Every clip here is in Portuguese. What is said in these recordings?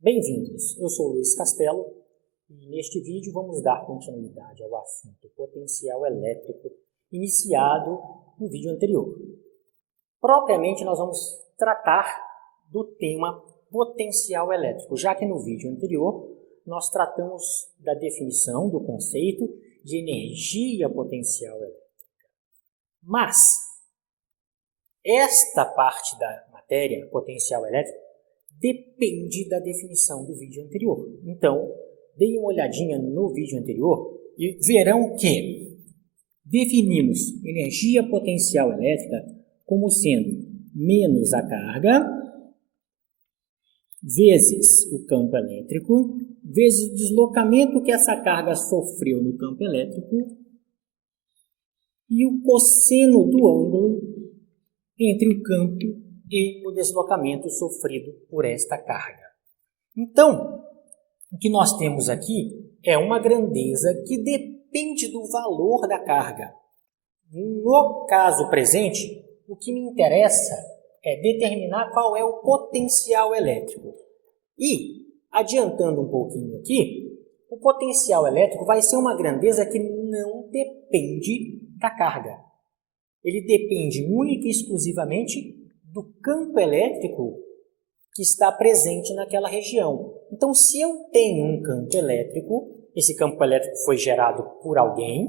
Bem-vindos, eu sou Luiz Castelo e neste vídeo vamos dar continuidade ao assunto potencial elétrico iniciado no vídeo anterior. Propriamente nós vamos tratar do tema potencial elétrico, já que no vídeo anterior nós tratamos da definição do conceito de energia potencial elétrica. Mas esta parte da matéria, potencial elétrico, depende da definição do vídeo anterior. Então, deem uma olhadinha no vídeo anterior e verão que definimos energia potencial elétrica como sendo menos a carga, vezes o campo elétrico, vezes o deslocamento que essa carga sofreu no campo elétrico e o cosseno do ângulo entre o campo e o deslocamento sofrido por esta carga. Então, o que nós temos aqui é uma grandeza que depende do valor da carga. No caso presente, o que me interessa é determinar qual é o potencial elétrico. E, adiantando um pouquinho aqui, o potencial elétrico vai ser uma grandeza que não depende da carga. Ele depende única e exclusivamente do campo elétrico que está presente naquela região. Então, se eu tenho um campo elétrico, esse campo elétrico foi gerado por alguém,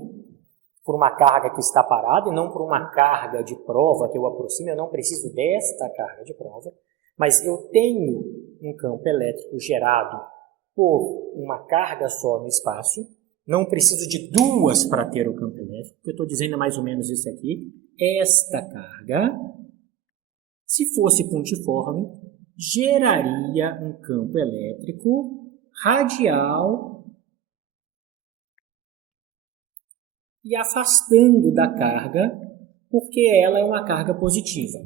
por uma carga que está parada, e não por uma carga de prova que eu aproximo, eu não preciso desta carga de prova, mas eu tenho um campo elétrico gerado por uma carga só no espaço, não preciso de duas para ter o campo elétrico, o que eu estou dizendo é mais ou menos isso aqui. Esta carga, se fosse pontiforme, geraria um campo elétrico radial e afastando da carga, porque ela é uma carga positiva.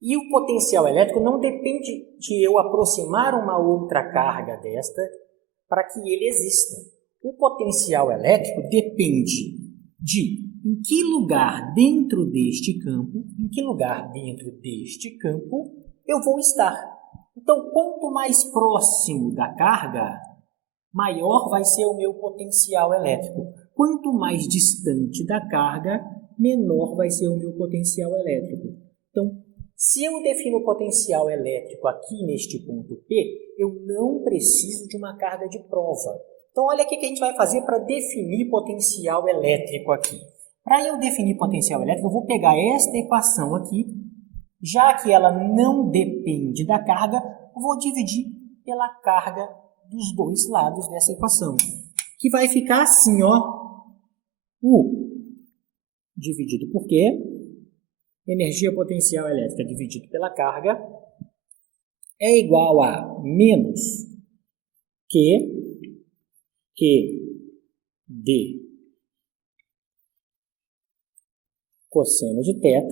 E o potencial elétrico não depende de eu aproximar uma outra carga desta para que ele exista. O potencial elétrico depende de em que lugar dentro deste campo, eu vou estar. Então, quanto mais próximo da carga, maior vai ser o meu potencial elétrico. Quanto mais distante da carga, menor vai ser o meu potencial elétrico. Então, se eu defino o potencial elétrico aqui neste ponto P, eu não preciso de uma carga de prova. Então, olha o que a gente vai fazer para definir potencial elétrico aqui. Para eu definir potencial elétrico, eu vou pegar esta equação aqui, já que ela não depende da carga, eu vou dividir pela carga dos dois lados dessa equação, que vai ficar assim, ó, U dividido por Q, energia potencial elétrica dividido pela carga, é igual a menos Q D cosseno de θ.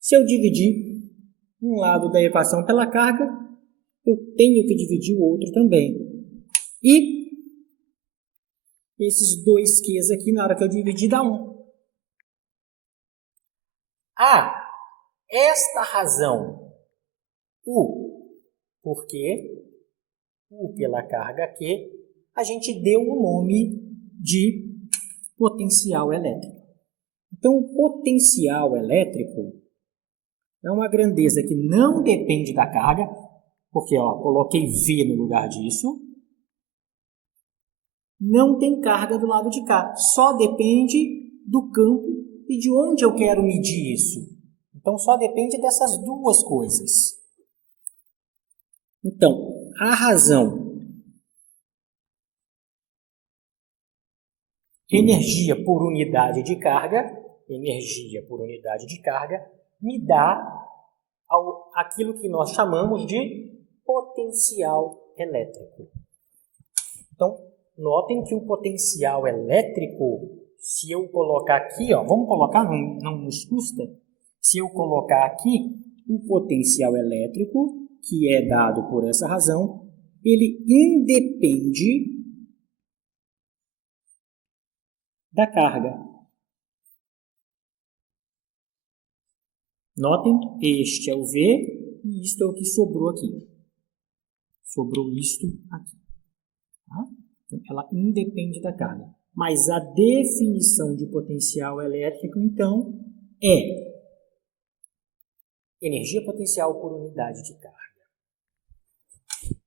Se eu dividir um lado da equação pela carga, eu tenho que dividir o outro também. E esses dois Q's aqui, na hora que eu dividir, dá 1. Esta razão, U, porque U pela carga Q, a gente deu o nome de potencial elétrico. Então, o potencial elétrico é uma grandeza que não depende da carga, porque coloquei V no lugar disso. Não tem carga do lado de cá, só depende do campo e de onde eu quero medir isso. Então, só depende dessas duas coisas. Então, a razão energia por unidade de carga, me dá aquilo que nós chamamos de potencial elétrico. Então, notem que o potencial elétrico, se eu colocar aqui, vamos colocar, não nos custa, se eu colocar aqui o potencial elétrico, que é dado por essa razão, ele independe da carga. Notem, este é o V, e isto é o que sobrou aqui. Sobrou isto aqui. Tá? Então, ela independe da carga. Mas a definição de potencial elétrico, então, é energia potencial por unidade de carga.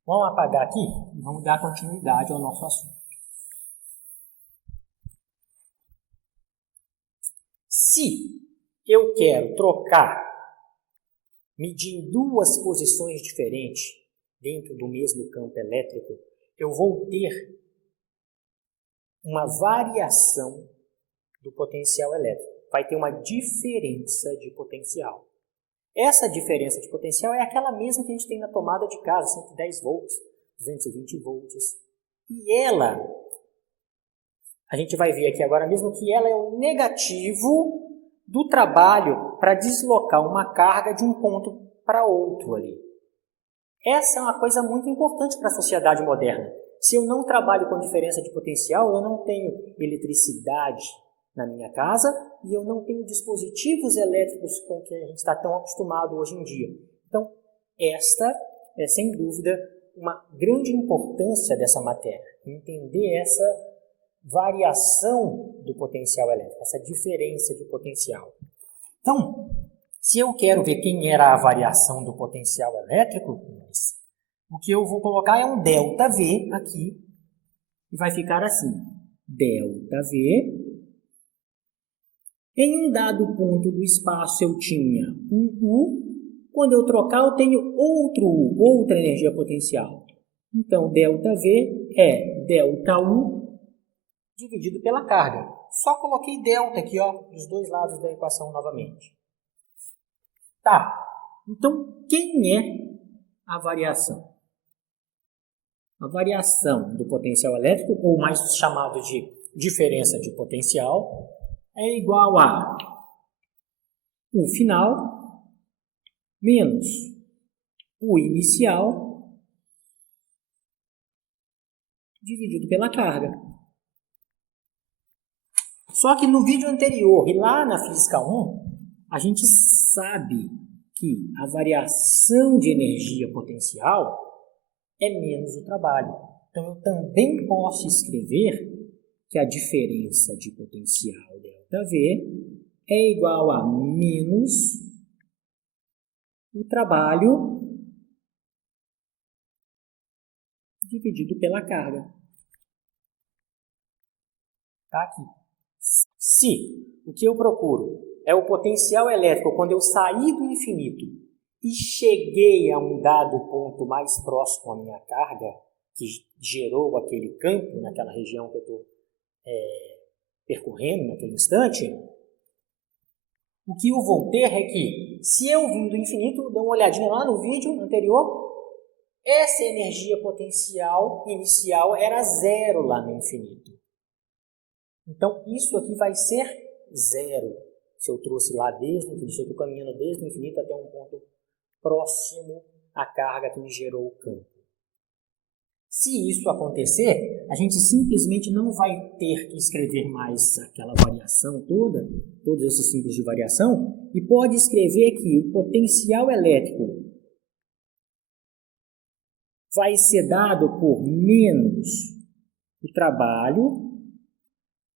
Vamos apagar aqui e vamos dar continuidade ao nosso assunto. Se eu quero trocar, medir em duas posições diferentes dentro do mesmo campo elétrico, eu vou ter uma variação do potencial elétrico. Vai ter uma diferença de potencial. Essa diferença de potencial é aquela mesma que a gente tem na tomada de casa, 110 volts, 220 volts. E ela, a gente vai ver aqui agora mesmo que ela é o negativo do trabalho para deslocar uma carga de um ponto para outro ali. Essa é uma coisa muito importante para a sociedade moderna. Se eu não trabalho com diferença de potencial, eu não tenho eletricidade na minha casa e eu não tenho dispositivos elétricos com que a gente está tão acostumado hoje em dia. Então, esta é, sem dúvida, uma grande importância dessa matéria. Entender essa variação do potencial elétrico, essa diferença de potencial. Então, se eu quero ver quem era a variação do potencial elétrico, o que eu vou colocar é um ΔV aqui, e vai ficar assim, ΔV. Em um dado ponto do espaço eu tinha um U, quando eu trocar eu tenho outro U, outra energia potencial. Então, ΔV é ΔU dividido pela carga. Só coloquei delta aqui, ó, dos dois lados da equação novamente. Tá, então quem é a variação? A variação do potencial elétrico, ou mais chamado de diferença de potencial, é igual a U final menos U inicial dividido pela carga. Só que no vídeo anterior e lá na Física 1, a gente sabe que a variação de energia potencial é menos o trabalho. Então, eu também posso escrever que a diferença de potencial ΔV é igual a menos o trabalho dividido pela carga. Está aqui. Se o que eu procuro é o potencial elétrico quando eu saí do infinito e cheguei a um dado ponto mais próximo à minha carga, que gerou aquele campo naquela região que eu estou percorrendo naquele instante, o que eu vou ter é que, se eu vim do infinito, dá uma olhadinha lá no vídeo anterior, essa energia potencial inicial era zero lá no infinito. Então, isso aqui vai ser zero. Se eu trouxe lá desde o infinito, se eu estou caminhando desde o infinito até um ponto próximo à carga que me gerou o campo. Se isso acontecer, a gente simplesmente não vai ter que escrever mais aquela variação toda, todos esses símbolos de variação, e pode escrever que o potencial elétrico vai ser dado por menos o trabalho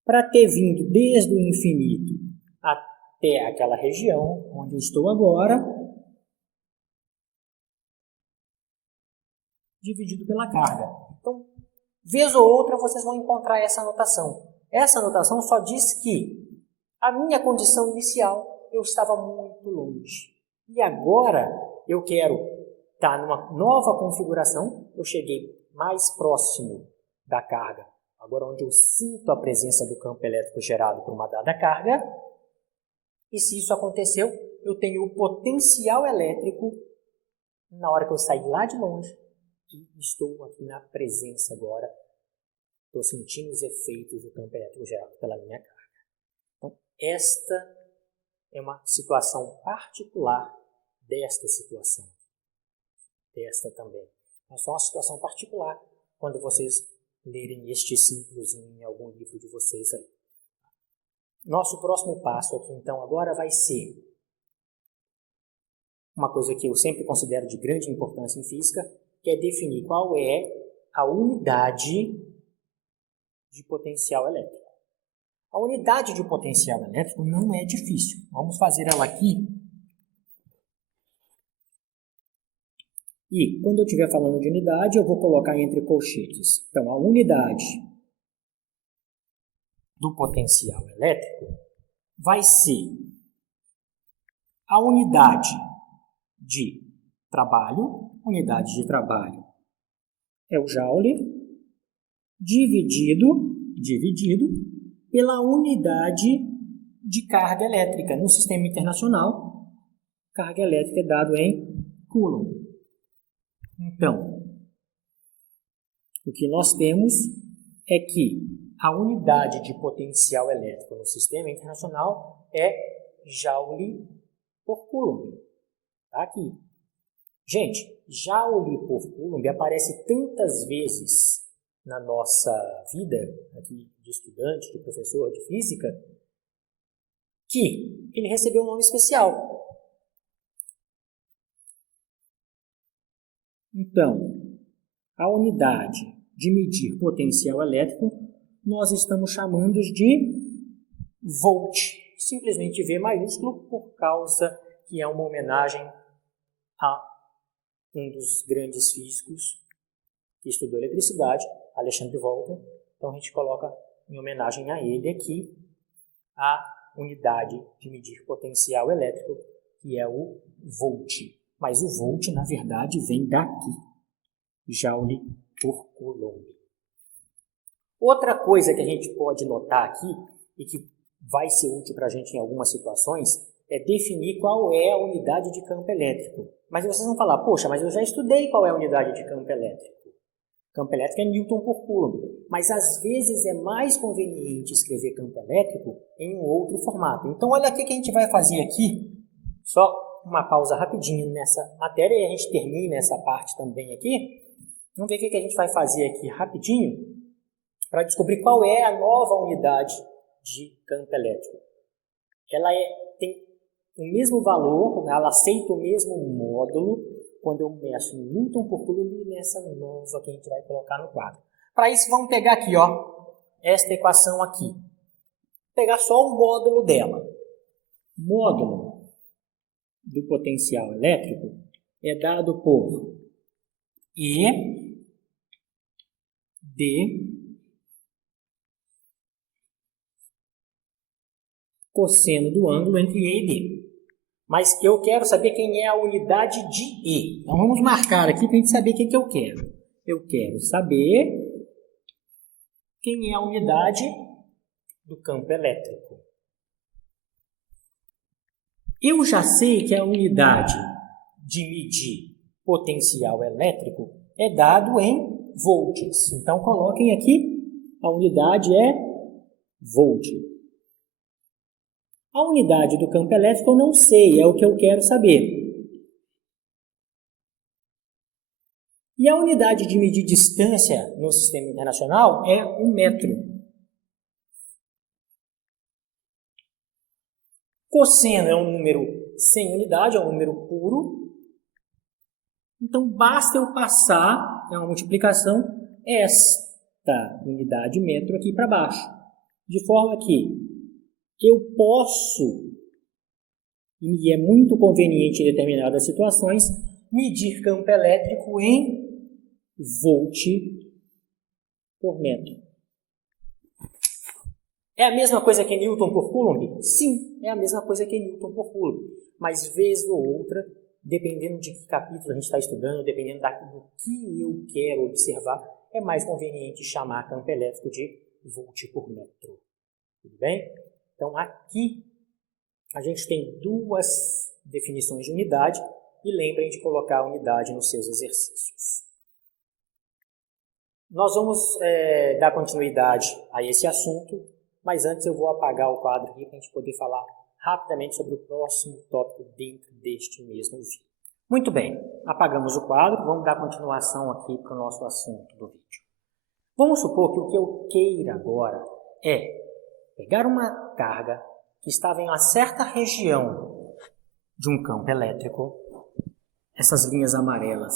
para ter vindo desde o infinito até aquela região onde eu estou agora, dividido pela carga. Então, vez ou outra, vocês vão encontrar essa anotação. Essa anotação só diz que a minha condição inicial, eu estava muito longe. E agora, eu quero estar numa nova configuração, eu cheguei mais próximo da carga. Agora, onde eu sinto a presença do campo elétrico gerado por uma dada carga. E se isso aconteceu, eu tenho o potencial elétrico na hora que eu saí lá de longe. E estou aqui na presença agora. Estou sentindo os efeitos do campo elétrico gerado pela minha carga. Então, esta é uma situação particular desta situação. Desta também. É só uma situação particular quando vocês lerem este símbolozinho em algum livro de vocês aí. Nosso próximo passo aqui, então, agora vai ser uma coisa que eu sempre considero de grande importância em física, que é definir qual é a unidade de potencial elétrico. A unidade de potencial elétrico não é difícil. Vamos fazer ela aqui. E, quando eu estiver falando de unidade, eu vou colocar entre colchetes. Então, a unidade do potencial elétrico vai ser a unidade de trabalho. Unidade de trabalho é o joule, dividido pela unidade de carga elétrica. No sistema internacional, carga elétrica é dado em Coulomb. Então, o que nós temos é que a unidade de potencial elétrico no sistema internacional é joule por Coulomb. Está aqui. Gente, joule por Coulomb aparece tantas vezes na nossa vida aqui de estudante, de professor de física, que ele recebeu um nome especial. Então, a unidade de medir potencial elétrico nós estamos chamando de volt. Simplesmente V maiúsculo por causa que é uma homenagem a um dos grandes físicos que estudou eletricidade, Alexandre Volta. Então a gente coloca em homenagem a ele aqui a unidade de medir potencial elétrico, que é o volt. Mas o volt, na verdade, vem daqui, joule por Coulomb. Outra coisa que a gente pode notar aqui, e que vai ser útil para a gente em algumas situações, é definir qual é a unidade de campo elétrico. Mas vocês vão falar, poxa, mas eu já estudei qual é a unidade de campo elétrico. Campo elétrico é Newton por Coulomb. Mas às vezes é mais conveniente escrever campo elétrico em um outro formato. Então olha o que a gente vai fazer aqui. Só uma pausa rapidinho nessa matéria e a gente termina essa parte também aqui. Vamos ver o que a gente vai fazer aqui rapidinho para descobrir qual é a nova unidade de campo elétrico. Ela tem o mesmo valor, ela aceita o mesmo módulo quando eu meço Newton por Coulomb nessa nova que a gente vai colocar no quadro. Para isso, vamos pegar aqui, ó, esta equação aqui. Vou pegar só o módulo dela. Módulo do potencial elétrico é dado por E D cosseno do ângulo entre E e D. Mas eu quero saber quem é a unidade de E. Então vamos marcar aqui para a gente saber o que eu quero. Eu quero saber quem é a unidade do campo elétrico. Eu já sei que a unidade de medir potencial elétrico é dado em volts. Então coloquem aqui, a unidade é volt. A unidade do campo elétrico eu não sei, é o que eu quero saber. E a unidade de medir distância no sistema internacional é o metro. Cosseno é um número sem unidade, é um número puro. Então basta eu passar, é uma multiplicação, esta unidade metro aqui para baixo. De forma que eu posso, e é muito conveniente em determinadas situações, medir campo elétrico em volt por metro. É a mesma coisa que Newton por Coulomb? Sim, é a mesma coisa que Newton por Coulomb. Mas, vez ou outra, dependendo de que capítulo a gente está estudando, dependendo do que eu quero observar, é mais conveniente chamar campo elétrico de volt por metro. Tudo bem? Então, aqui a gente tem duas definições de unidade e lembrem de colocar a unidade nos seus exercícios. Nós vamos dar continuidade a esse assunto, mas antes eu vou apagar o quadro aqui para a gente poder falar rapidamente sobre o próximo tópico dentro deste mesmo vídeo. Muito bem, apagamos o quadro, vamos dar continuação aqui para o nosso assunto do vídeo. Vamos supor que o que eu queira agora é pegar uma carga que estava em uma certa região de um campo elétrico essas linhas amarelas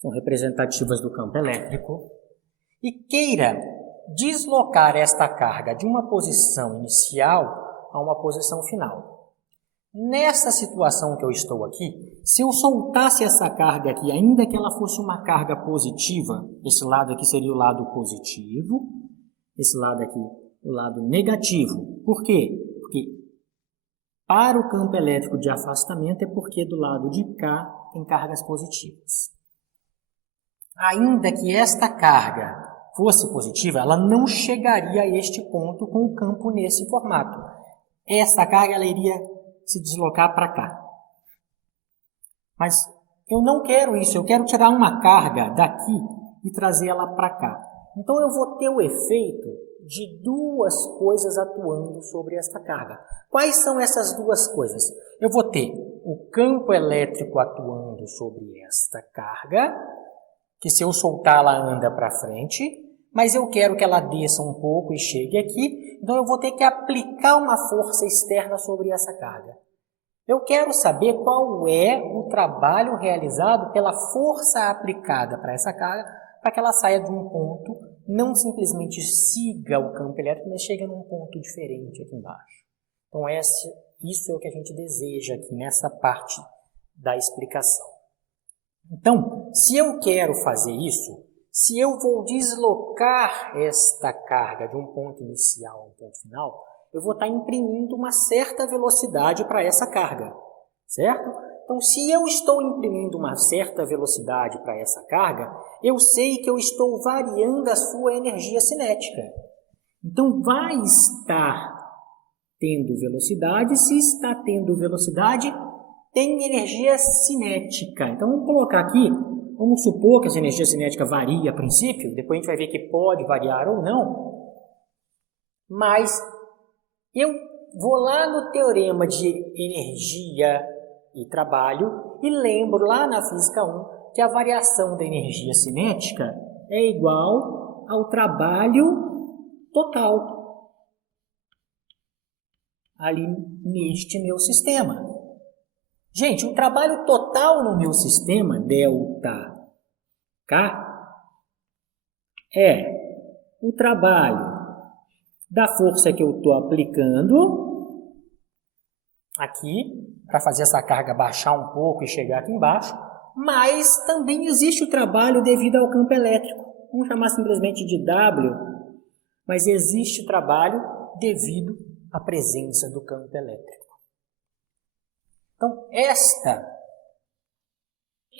são representativas do campo elétrico, e queira deslocar esta carga de uma posição inicial a uma posição final. Nessa situação que eu estou aqui, se eu soltasse essa carga aqui, ainda que ela fosse uma carga positiva, esse lado aqui seria o lado positivo, esse lado aqui o lado negativo. Por quê? Porque para o campo elétrico de afastamento é porque do lado de cá tem cargas positivas. Ainda que esta carga fosse positiva, ela não chegaria a este ponto com o campo nesse formato. Essa carga ela iria se deslocar para cá. Mas eu não quero isso, eu quero tirar uma carga daqui e trazer ela para cá. Então eu vou ter o efeito de duas coisas atuando sobre esta carga. Quais são essas duas coisas? Eu vou ter o campo elétrico atuando sobre esta carga, que se eu soltar ela anda para frente, mas eu quero que ela desça um pouco e chegue aqui, então eu vou ter que aplicar uma força externa sobre essa carga. Eu quero saber qual é o trabalho realizado pela força aplicada para essa carga, para que ela saia de um ponto, não simplesmente siga o campo elétrico, mas chegue num ponto diferente aqui embaixo. Então isso é o que a gente deseja aqui nessa parte da explicação. Então, se eu quero fazer isso, se eu vou deslocar esta carga de um ponto inicial a um ponto final, eu vou estar imprimindo uma certa velocidade para essa carga, certo? Então, se eu estou imprimindo uma certa velocidade para essa carga, eu sei que eu estou variando a sua energia cinética. Então, vai estar tendo velocidade. Se está tendo velocidade, tem energia cinética. Então, vamos colocar aqui, vamos supor que essa energia cinética varia a princípio, depois a gente vai ver que pode variar ou não, mas eu vou lá no teorema de energia e trabalho e lembro lá na física 1 que a variação da energia cinética é igual ao trabalho total ali neste meu sistema. Gente, o trabalho total no meu sistema, ΔK, é o trabalho da força que eu estou aplicando aqui, para fazer essa carga baixar um pouco e chegar aqui embaixo, mas também existe o trabalho devido ao campo elétrico. Vamos chamar simplesmente de W, mas existe o trabalho devido à presença do campo elétrico. Então, esta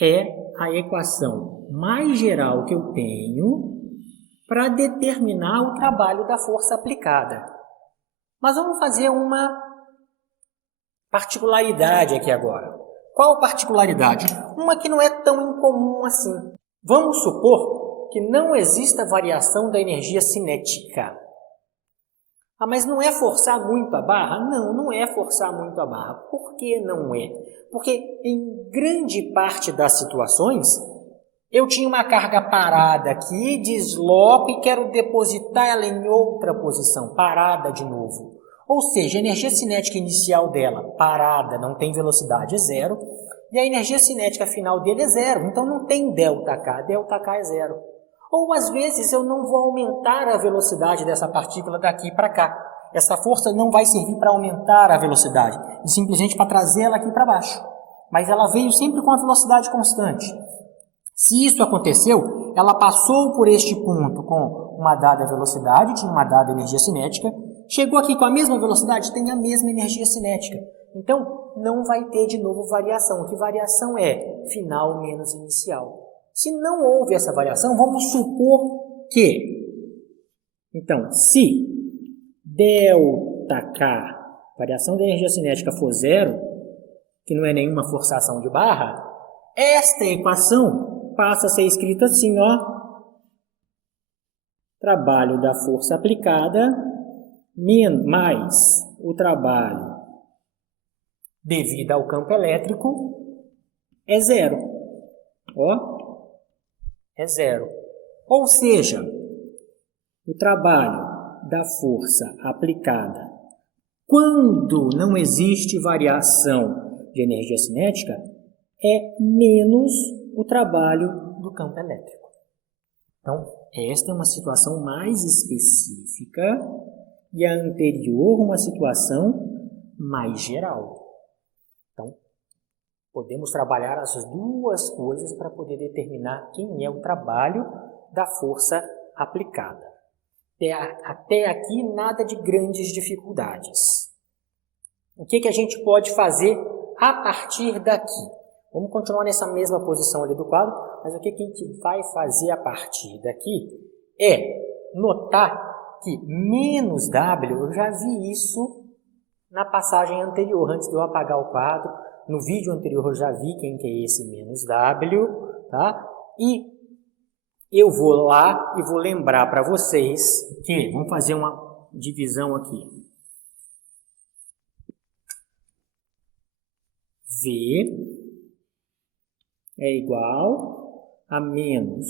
é a equação mais geral que eu tenho para determinar o trabalho da força aplicada. Mas vamos fazer uma particularidade aqui agora. Qual particularidade? Uma que não é tão incomum assim. Vamos supor que não exista variação da energia cinética. Ah, mas não é forçar muito a barra? Não, não é forçar muito a barra. Por que não é? Porque em grande parte das situações, eu tinha uma carga parada aqui, desloco e quero depositar ela em outra posição, parada de novo. Ou seja, a energia cinética inicial dela, parada, não tem velocidade, é zero. E a energia cinética final dele é zero. Então não tem ΔK, ΔK é zero. Ou às vezes eu não vou aumentar a velocidade dessa partícula daqui para cá. Essa força não vai servir para aumentar a velocidade, e simplesmente para trazê-la aqui para baixo. Mas ela veio sempre com a velocidade constante. Se isso aconteceu, ela passou por este ponto com uma dada velocidade, tinha uma dada energia cinética, chegou aqui com a mesma velocidade, tem a mesma energia cinética. Então, não vai ter de novo variação. Que variação é? Final menos inicial. Se não houve essa variação, vamos supor que, então, se ΔK, variação da energia cinética, for zero, que não é nenhuma forçação de barra, esta equação passa a ser escrita assim, ó, trabalho da força aplicada mais o trabalho devido ao campo elétrico é zero. Ó. É zero. Ou seja, o trabalho da força aplicada quando não existe variação de energia cinética é menos o trabalho do campo elétrico. Então, esta é uma situação mais específica e a anterior uma situação mais geral. Então, podemos trabalhar as duas coisas para poder determinar quem é o trabalho da força aplicada. Até aqui, nada de grandes dificuldades. O que a gente pode fazer a partir daqui? Vamos continuar nessa mesma posição ali do quadro, mas o que a gente vai fazer a partir daqui é notar que menos W, eu já vi isso na passagem anterior, antes de eu apagar o quadro. No vídeo anterior eu já vi quem que é esse menos W, tá? E eu vou lá e vou lembrar para vocês que, vamos fazer uma divisão aqui. V é igual a menos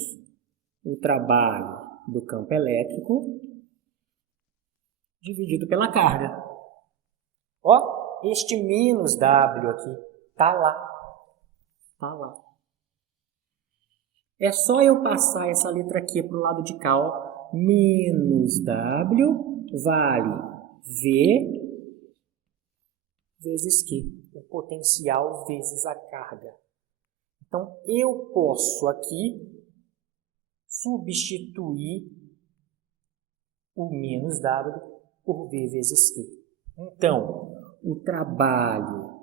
o trabalho do campo elétrico dividido pela carga. Ó, este menos W aqui está lá. Está lá. É só eu passar essa letra aqui para o lado de cá. Ó. Menos W vale V vezes Q. O potencial vezes a carga. Então, eu posso aqui substituir o menos W por V vezes Q. Então, o trabalho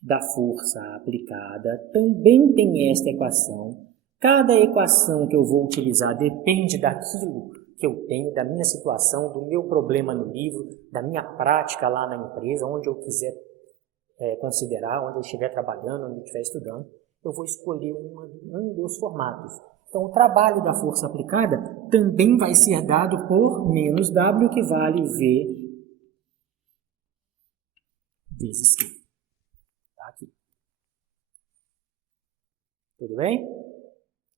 da força aplicada também tem esta equação. Cada equação que eu vou utilizar depende daquilo que eu tenho, da minha situação, do meu problema no livro, da minha prática lá na empresa, onde eu quiser considerar, onde eu estiver trabalhando, onde eu estiver estudando. Eu vou escolher um dos formatos. Então, o trabalho da força aplicada também vai ser dado por menos W, que vale V vezes Q. Tá aqui. Tudo bem?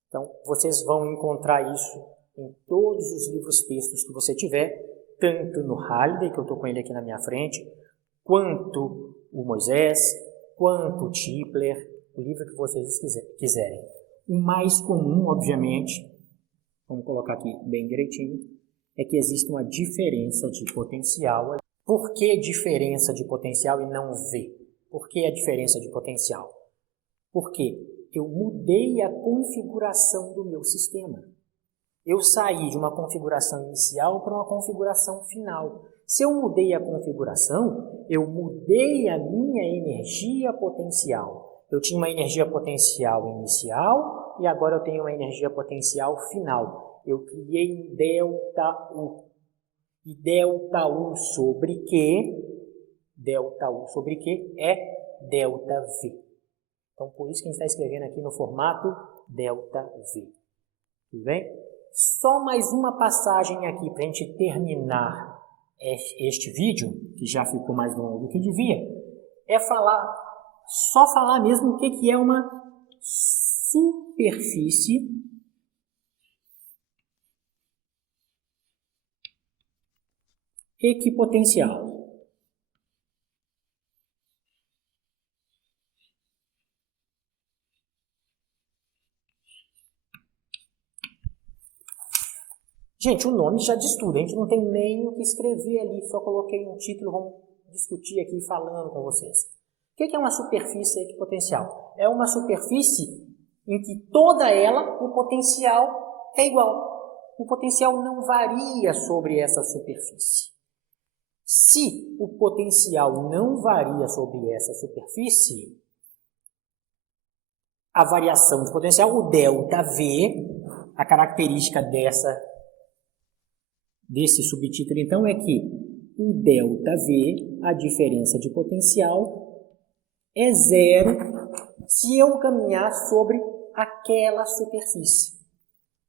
Então, vocês vão encontrar isso em todos os livros textos que você tiver, tanto no Halliday, que eu estou com ele aqui na minha frente, quanto o Moisés, quanto o Tipler, o livro que vocês quiserem. O mais comum, obviamente, vamos colocar aqui bem direitinho, é que existe uma diferença de potencial. Por que diferença de potencial e não V? Por que a diferença de potencial? Porque eu mudei a configuração do meu sistema. Eu saí de uma configuração inicial para uma configuração final. Se eu mudei a configuração, eu mudei a minha energia potencial. Eu tinha uma energia potencial inicial e agora eu tenho uma energia potencial final. Eu criei ΔU. E ΔU sobre Q, ΔU sobre Q é ΔV. Então, por isso que a gente está escrevendo aqui no formato ΔV. Tudo bem? Só mais uma passagem aqui para a gente terminar este vídeo, que já ficou mais longo do que devia, é só falar mesmo o que é uma superfície equipotencial. Gente, o nome já diz tudo, a gente não tem nem o que escrever ali, só coloquei um título, vamos discutir aqui falando com vocês. O que é uma superfície equipotencial? É uma superfície em que toda ela, o potencial é igual. O potencial não varia sobre essa superfície. Se o potencial não varia sobre essa superfície, a variação de potencial, o ΔV, a característica desse subtítulo, então, é que o ΔV, a diferença de potencial, é zero se eu caminhar sobre aquela superfície.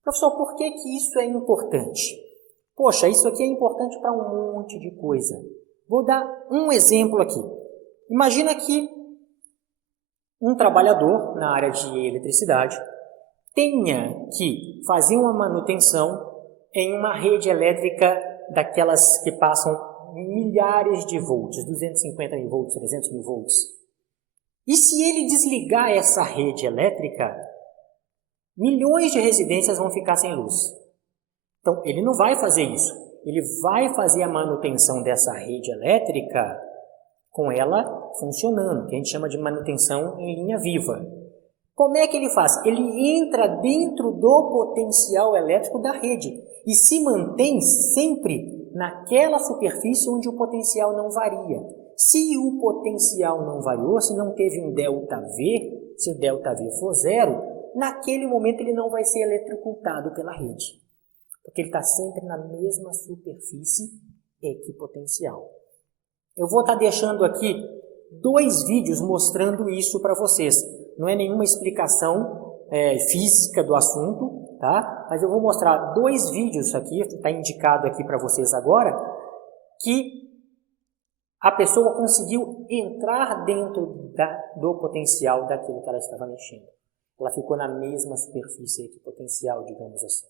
Professor, por que isso é importante? Poxa, isso aqui é importante para um monte de coisa. Vou dar um exemplo aqui. Imagina que um trabalhador na área de eletricidade tenha que fazer uma manutenção em uma rede elétrica daquelas que passam milhares de volts, 250 mil volts, 300 mil volts. E se ele desligar essa rede elétrica, milhões de residências vão ficar sem luz. Então, ele não vai fazer isso. Ele vai fazer a manutenção dessa rede elétrica com ela funcionando, que a gente chama de manutenção em linha viva. Como é que ele faz? Ele entra dentro do potencial elétrico da rede e se mantém sempre naquela superfície onde o potencial não varia. Se o potencial não variou, se não teve um ΔV, se o ΔV for zero, naquele momento ele não vai ser eletrocutado pela rede, porque ele está sempre na mesma superfície equipotencial. Eu vou estar deixando aqui 2 vídeos mostrando isso para vocês. Não é nenhuma explicação física do assunto, tá? Mas eu vou mostrar 2 vídeos aqui, está indicado aqui para vocês agora, que a pessoa conseguiu entrar dentro do potencial daquilo que ela estava mexendo. Ela ficou na mesma superfície equipotencial, digamos assim.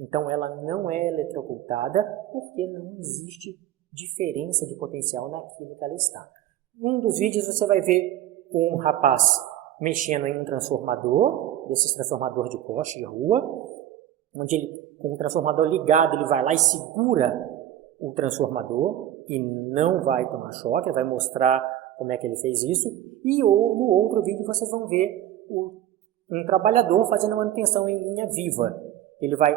Então, ela não é eletrocutada porque não existe diferença de potencial naquilo que ela está. Um dos vídeos você vai ver um rapaz mexendo em um transformador, desses transformadores de poste de rua, onde ele, com o transformador ligado, ele vai lá e segura o transformador e não vai tomar choque, vai mostrar como é que ele fez isso. E no outro vídeo vocês vão ver um trabalhador fazendo manutenção em linha viva. Ele vai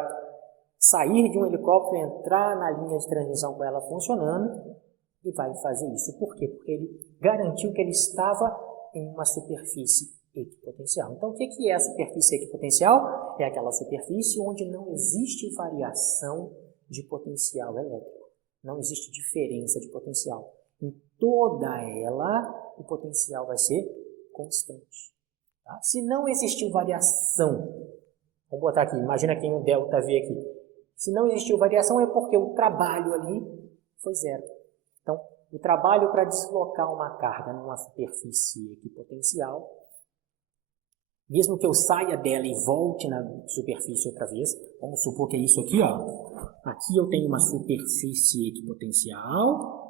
sair de um helicóptero, entrar na linha de transmissão com ela funcionando e vai fazer isso. Por quê? Porque ele garantiu que ele estava em uma superfície equipotencial. Então, o que é a superfície equipotencial? É aquela superfície onde não existe variação de potencial elétrico. Não existe diferença de potencial. Em toda ela, o potencial vai ser constante. Tá? Se não existiu variação, vamos botar aqui, imagina que tem um ΔV aqui. Se não existiu variação é porque o trabalho ali foi zero. Então, o trabalho para deslocar uma carga numa superfície equipotencial, mesmo que eu saia dela e volte na superfície outra vez, vamos supor que é isso aqui, ó. Aqui eu tenho uma superfície equipotencial.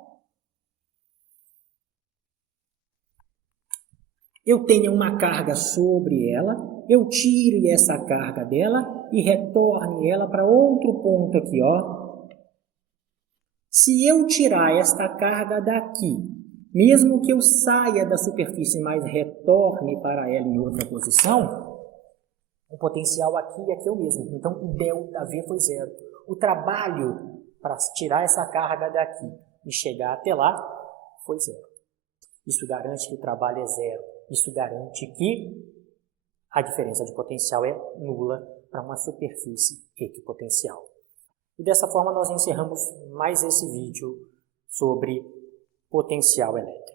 Eu tenho uma carga sobre ela, eu tire essa carga dela e retorne ela para outro ponto aqui, ó. Se eu tirar esta carga daqui, mesmo que eu saia da superfície, mas retorne para ela em outra posição, o potencial aqui e aqui é o mesmo. Então, o ΔV foi zero. O trabalho para tirar essa carga daqui e chegar até lá foi zero. Isso garante que o trabalho é zero. Isso garante que a diferença de potencial é nula para uma superfície equipotencial. E dessa forma nós encerramos mais esse vídeo sobre potencial elétrico.